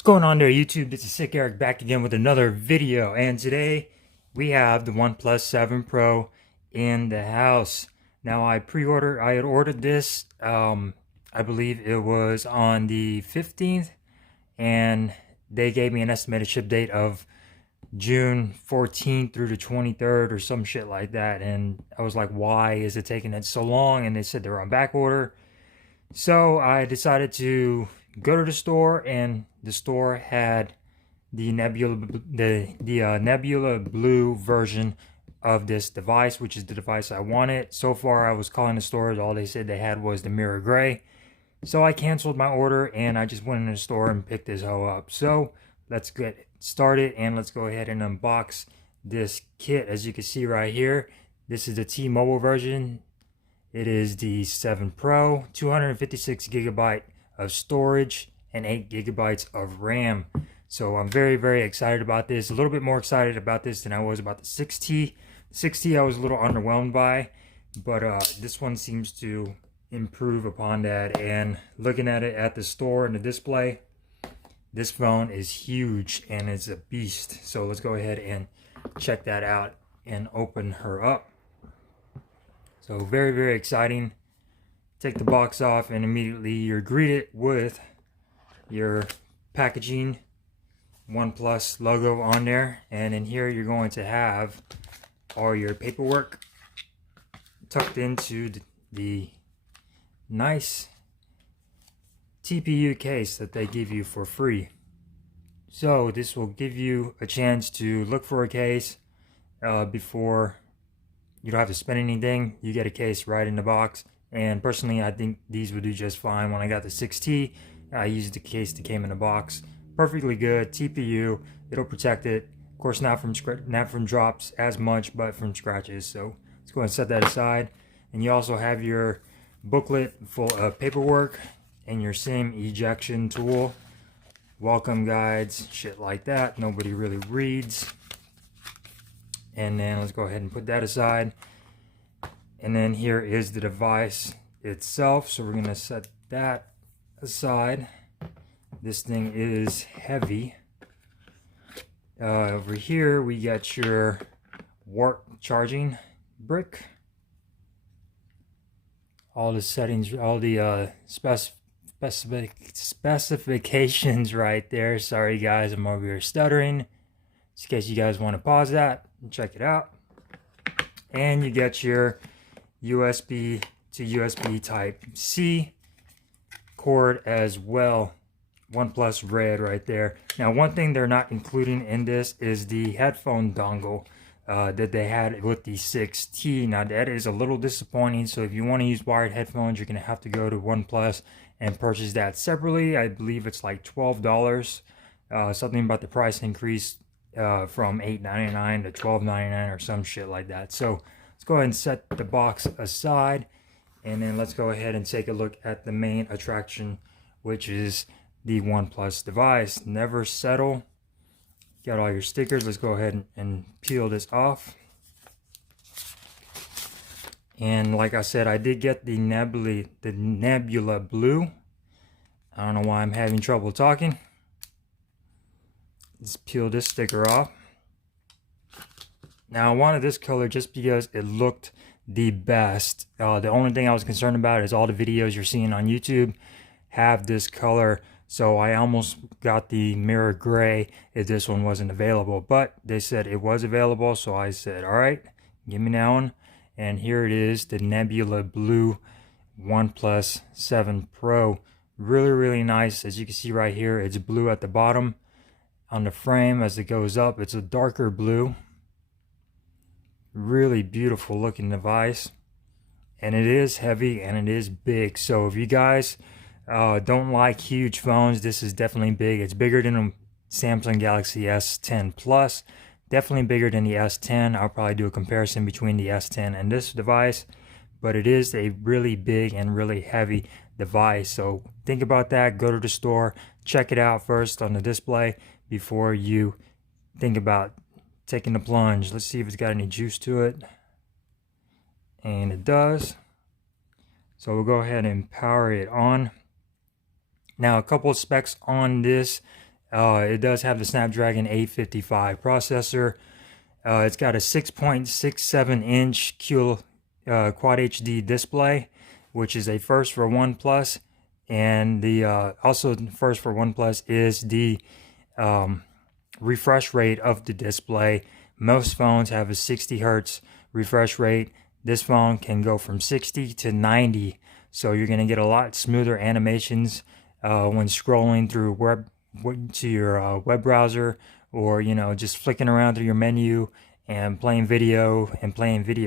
What's going on there, YouTube? This is Sick Eric back again with another video, and today we have the OnePlus 7 Pro in the house. Now I had ordered this, I believe it was on the 15th, and they gave me an estimated ship date of June 14th through the 23rd or some shit like that, and I was like, why is it taking it so long? And they said they were on back order. So I decided to go to the store, and the store had the Nebula Blue version of this device, which is the device I wanted. So far, I was calling the stores. All they said they had was the mirror gray. So I canceled my order, and I just went in the store and picked this hoe up. So let's get started, and let's go ahead and unbox this kit. As you can see right here, this is the T-Mobile version. It is the 7 Pro, 256 gigabyte of storage and 8 gigabytes of RAM. So I'm very, very excited about this. A little bit more excited about this than I was about the 6T. 6T I was a little underwhelmed by, but this one seems to improve upon that. And looking at it at the store and the display, this phone is huge and it's a beast. So let's go ahead and check that out and open her up. So very, very exciting. Take the box off and immediately you're greeted with your packaging, OnePlus logo on there. And in here you're going to have all your paperwork tucked into the nice TPU case that they give you for free. So this will give you a chance to look for a case before you don't have to spend anything. You get a case right in the box. And personally, I think these would do just fine. When I got the 6T, I used the case that came in the box. Perfectly good. TPU, it'll protect it. Of course, not from drops as much, but from scratches. So let's go ahead and set that aside. And you also have your booklet full of paperwork and your SIM ejection tool, welcome guides, shit like that. Nobody really reads. And then let's go ahead and put that aside. And then here is the device itself. So we're going to set that aside. This thing is heavy. Over here we got your wart charging brick. All the settings, all the specifications right there. Sorry guys, I'm over here stuttering. Just in case you guys want to pause that and check it out. And you get your USB to USB type C cord as well. OnePlus red right there. Now one thing they're not including in this is the headphone dongle that they had with the 6T. Now that is a little disappointing. So if you want to use wired headphones, you're going to have to go to OnePlus and purchase that separately. I believe it's like $12. Something about the price increase from $8.99 to $12.99 or some shit like that. So let's go ahead and set the box aside, and then let's go ahead and take a look at the main attraction, which is the OnePlus device. Never settle. Got all your stickers. Let's go ahead and peel this off. And like I said, I did get the Nebula Blue. I don't know why I'm having trouble talking. Let's peel this sticker off. Now I wanted this color just because it looked the best. The only thing I was concerned about is all the videos you're seeing on YouTube have this color. So I almost got the mirror gray if this one wasn't available. But they said it was available. So I said, all right, give me that one. And here it is, the Nebula Blue OnePlus 7 Pro. Really, really nice. As you can see right here, it's blue at the bottom. On the frame as it goes up, it's a darker blue. Really beautiful looking device, and it is heavy and it is big. So if you guys don't like huge phones, this is definitely big. It's bigger than a Samsung Galaxy S10 Plus, definitely bigger than the S10. I'll probably do a comparison between the S10 and this device, but it is a really big and really heavy device. So think about that. Go to the store, check it out first on the display before you think about taking the plunge. Let's see if it's got any juice to it. And it does. So we'll go ahead and power it on. Now a couple of specs on this. It does have the Snapdragon 855 processor. It's got a 6.67 inch Quad HD display, which is a first for OnePlus. And the also first for OnePlus is the refresh rate of the display. Most phones have a 60 hertz refresh rate. This phone can go from 60 to 90, so you're going to get a lot smoother animations when scrolling through your web browser, or just flicking around through your menu and playing video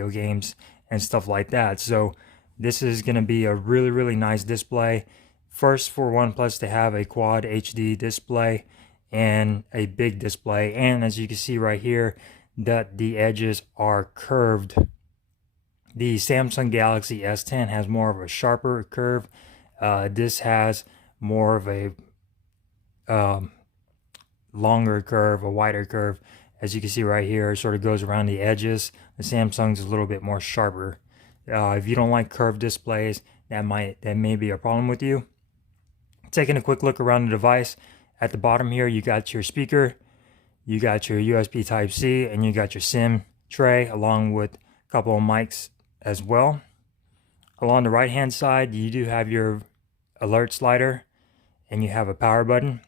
games and stuff like that. So this is going to be a really nice display. First for OnePlus to have a Quad HD display and a big display, and as you can see right here, that the edges are curved. The Samsung Galaxy S10 has more of a sharper curve. This has more of a longer curve, a wider curve. As you can see right here, it sort of goes around the edges. The Samsung's a little bit more sharper. If you don't like curved displays, that may be a problem with you. Taking a quick look around the device, at the bottom here you got your speaker, you got your USB Type-C, and you got your SIM tray along with a couple of mics as well. Along the right hand side you do have your alert slider and you have a power button.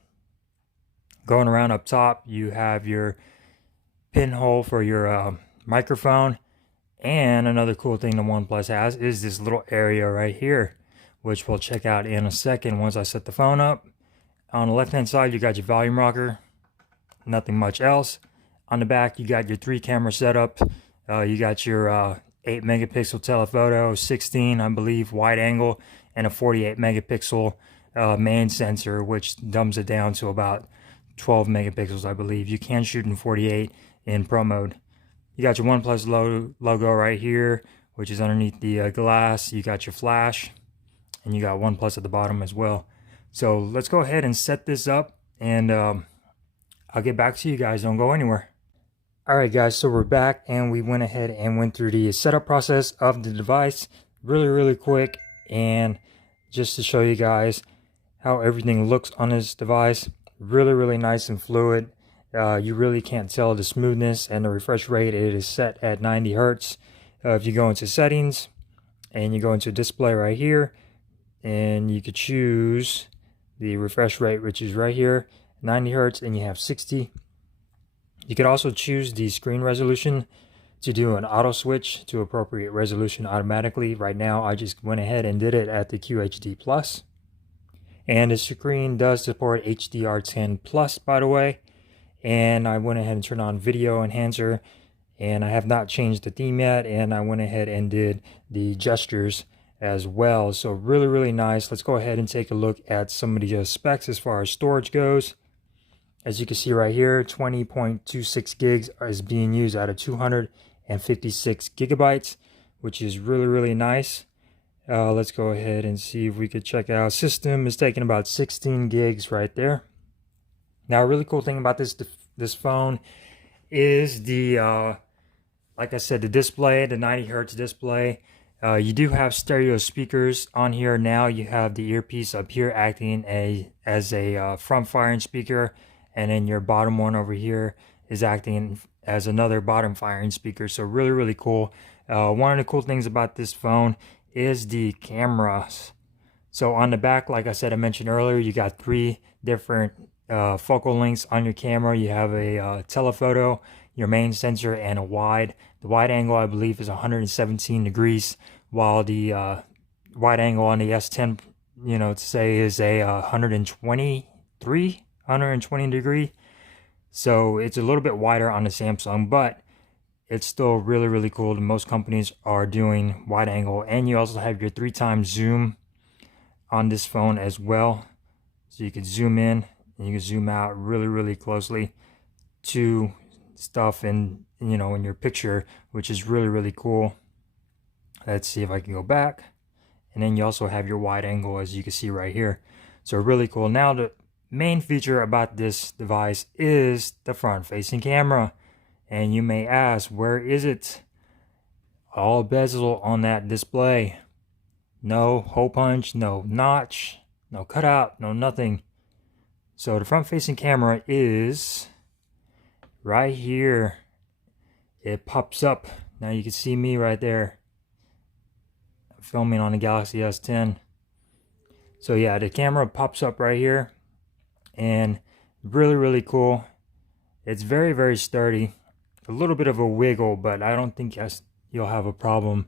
Going around up top you have your pinhole for your microphone, and another cool thing the OnePlus has is this little area right here, which we'll check out in a second once I set the phone up. On the left hand side you got your volume rocker, nothing much else. On the back you got your 3 camera setup. You got your 8 megapixel telephoto, 16 I believe wide angle, and a 48 megapixel main sensor, which dumbs it down to about 12 megapixels I believe. You can shoot in 48 in Pro mode. You got your OnePlus logo right here, which is underneath the glass. You got your flash, and you got OnePlus at the bottom as well. So let's go ahead and set this up, and I'll get back to you guys. Don't go anywhere. Alright guys, so we're back, and we went ahead and went through the setup process of the device really quick, and just to show you guys how everything looks on this device. Really nice and fluid. You really can't tell the smoothness and the refresh rate. It is set at 90 hertz. If you go into settings and you go into display right here, and you could choose the refresh rate, which is right here, 90 hertz, and you have 60. You could also choose the screen resolution to do an auto switch to appropriate resolution automatically. Right now I just went ahead and did it at the QHD plus. And the screen does support HDR10 plus, by the way. And I went ahead and turned on video enhancer, and I have not changed the theme yet, and I went ahead and did the gestures as well. So really nice. Let's go ahead and take a look at some of the specs as far as storage goes. As you can see right here, 20.26 gigs is being used out of 256 gigabytes, which is really nice. Let's go ahead and see if we could check out. System is taking about 16 gigs right there. Now, a really cool thing about this phone is the, like I said, the display, the 90 hertz display. You do have stereo speakers on here. Now you have the earpiece up here acting as a front firing speaker, and then your bottom one over here is acting as another bottom firing speaker. So really cool. One of the cool things about this phone is the cameras. So on the back, like I said, I mentioned earlier, you got 3 different focal lengths on your camera. You have a telephoto, your main sensor, and a wide. The wide angle I believe is 117 degrees, while the wide angle on the S10, to say, is a 120 degree. So it's a little bit wider on the Samsung, but it's still really cool. Most companies are doing wide angle, and you also have your 3 times zoom on this phone as well. So you can zoom in and you can zoom out really closely to stuff in your picture, which is really cool. Let's see if I can go back. And then you also have your wide angle, as you can see right here. So really cool. Now the main feature about this device is the front facing camera. And you may ask, where is it? All bezel on that display. No hole punch, no notch, no cutout, no nothing. So the front facing camera is right here. It pops up. Now you can see me right there. I'm filming on the Galaxy S10. So yeah, the camera pops up right here. And really cool. It's very sturdy. A little bit of a wiggle, but I don't think you'll have a problem.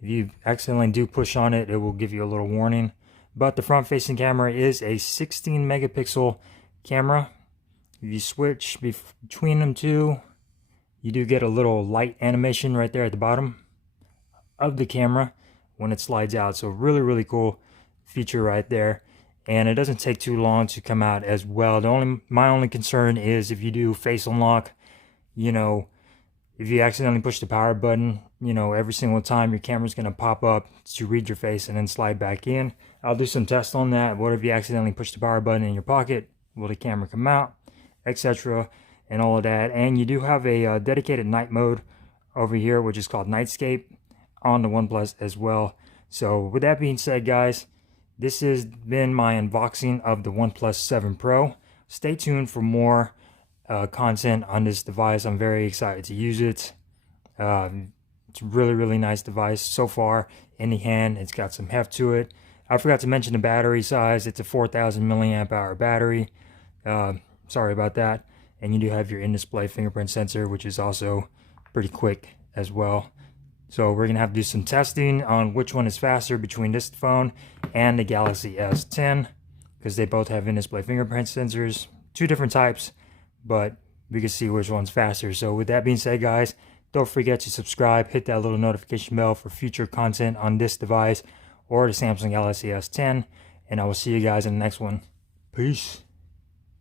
If you accidentally do push on it, it will give you a little warning. But the front facing camera is a 16 megapixel camera. If you switch between them two, you do get a little light animation right there at the bottom of the camera when it slides out. So really cool feature right there. And it doesn't take too long to come out as well. My only concern is if you do face unlock, you know, if you accidentally push the power button, you know, every single time your camera's going to pop up to read your face and then slide back in. I'll do some tests on that. What if you accidentally push the power button in your pocket? Will the camera come out? Etc. and all of that. And you do have a dedicated night mode over here, which is called Nightscape on the OnePlus as well. So with that being said, guys, this has been my unboxing of the OnePlus 7 Pro. Stay tuned for more content on this device. I'm very excited to use it. It's a really nice device so far in the hand. It's got some heft to it. I forgot to mention the battery size. It's a 4,000 milliamp hour battery. Sorry about that. And you do have your in-display fingerprint sensor, which is also pretty quick as well. So we're gonna have to do some testing on which one is faster between this phone and the Galaxy S10, because they both have in-display fingerprint sensors, two different types, but we can see which one's faster. So with that being said, guys, don't forget to subscribe, hit that little notification bell for future content on this device or the Samsung Galaxy S10, and I will see you guys in the next one. Peace.